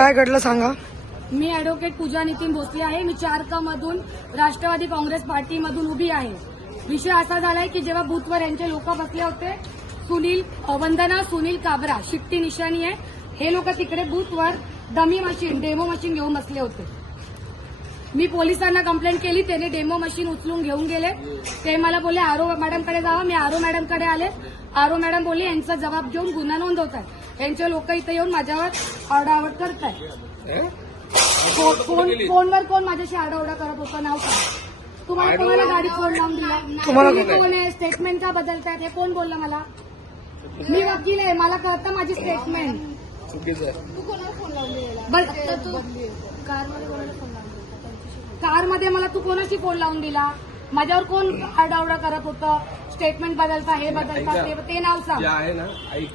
काय घडलं सांगा. मी ऍडव्होकेट पूजा नितीन भोसले आहे. मी 4 मधून राष्ट्रवादी काँग्रेस पार्टीमधून उभी आहे. विषय असा झालाय की जेव्हा बूथवर यांचे लोक बसले होते, वंदना सुनील काबरा शिट्टी निशाणी आहे, हे लोक तिकडे बूथवर डमी मशीन डेमो मशीन घेऊन बसले होते. मी पोलिसांना कंप्लेंट केली, त्याने डेमो मशीन उचलून घेऊन गेले. ते मला बोलले आरो मॅडमकडे जावा. मी आरो मॅडमकडे आले. आरो मॅडम बोलले यांचा जबाब घेऊन गुन्हा नोंदवत आहे. यांचे लोक इथे येऊन माझ्यावर आरडाओरड करताय. फोनवर कोण माझ्याशी आरडाओरडा करत होता नाव सांग. तुम्हाला कोणाला गाडी फोन लावून दिला? तुम्ही कोण आहे? स्टेटमेंट का बदलतायत हे कोण बोललं मला? मी वकील आहे, मला कळतं माझी स्टेटमेंट. कारमध्ये मला तू कोणाशी फोन लावून दिला? माझ्यावर कोण आरडाओरडा करत होतं? स्टेटमेंट बदलता, हे बदलता, ते नाव सांग. आहे ना, ऐक,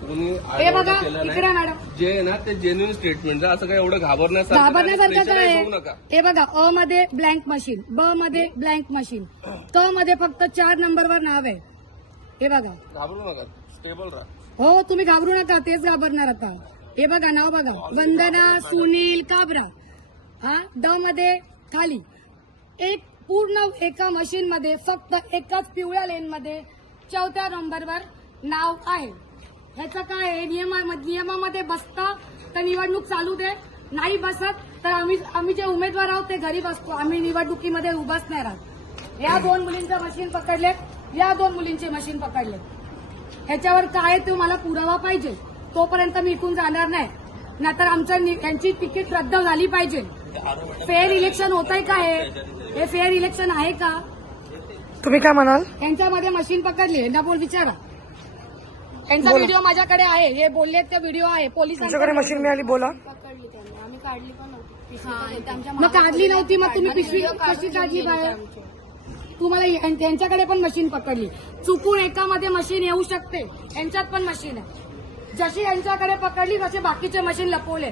कोणी हे बघा इकडे मॅडम, जे आहे ना ते जेन्युइन स्टेटमेंट. असं काही एवढं घाबरण्यासारखं काय आहे? नका. हे बघा, अ मध्ये ब्लँक मशीन, ब मध्ये ब्लँक मशीन, क मध्ये फक्त 4 नंबरवर नाव आहे. हे बघा, घाबरू नका, स्टेबल राहा. हो तुम्ही घाबरू नका, तेच घाबरणार आता. हे बघा नाव बघा, वंदना सुनील काबरा. हा, ड मध्ये खाली एक पूर्ण एका मशीन मध्ये फक्त एकाच पिवळ्या लेन मध्ये 4थ्या नंबरवर नाव आहे. ह्याचं काय आहे? नियमामध्ये बसतं तर निवडणूक चालू दे, नाही बसत तर आम्ही जे उमेदवार आहोत ते घरी बसतो. आम्ही निवडणुकीमध्ये उभाच नाही राहत. या 2 मुलींचं मशीन पकडले, या 2 मुलींचे मशीन पकडले. ह्याच्यावर काय ते मला पुरावा पाहिजे, तोपर्यंत मी इथून जाणार नाही. नाहीतर त्यांची तिकीट रद्द झाली पाहिजे. फेअर इलेक्शन होत आहे का? हे फेअर इलेक्शन आहे का? तुम्ही काय म्हणाल? यांच्यामध्ये मशीन पकडली ना, बोल विचारा. यांचा व्हिडिओ माझ्याकडे आहे, हे बोलले ते व्हिडिओ आहे. तुमच्याकडे मशीन मिळाली, बोला. आम्ही काढली पण नव्हती. मग काढली नव्हती, मग तुम्ही पिशवी कशी काढली बाहेर? तुम्हाला त्यांच्याकडे पण मशीन पकडली. चुकून एकामध्ये मशीन येऊ शकते, यांच्यात पण मशीन आहे. जशी यांच्याकडे पकडली तसे बाकीचे मशीन लपवले.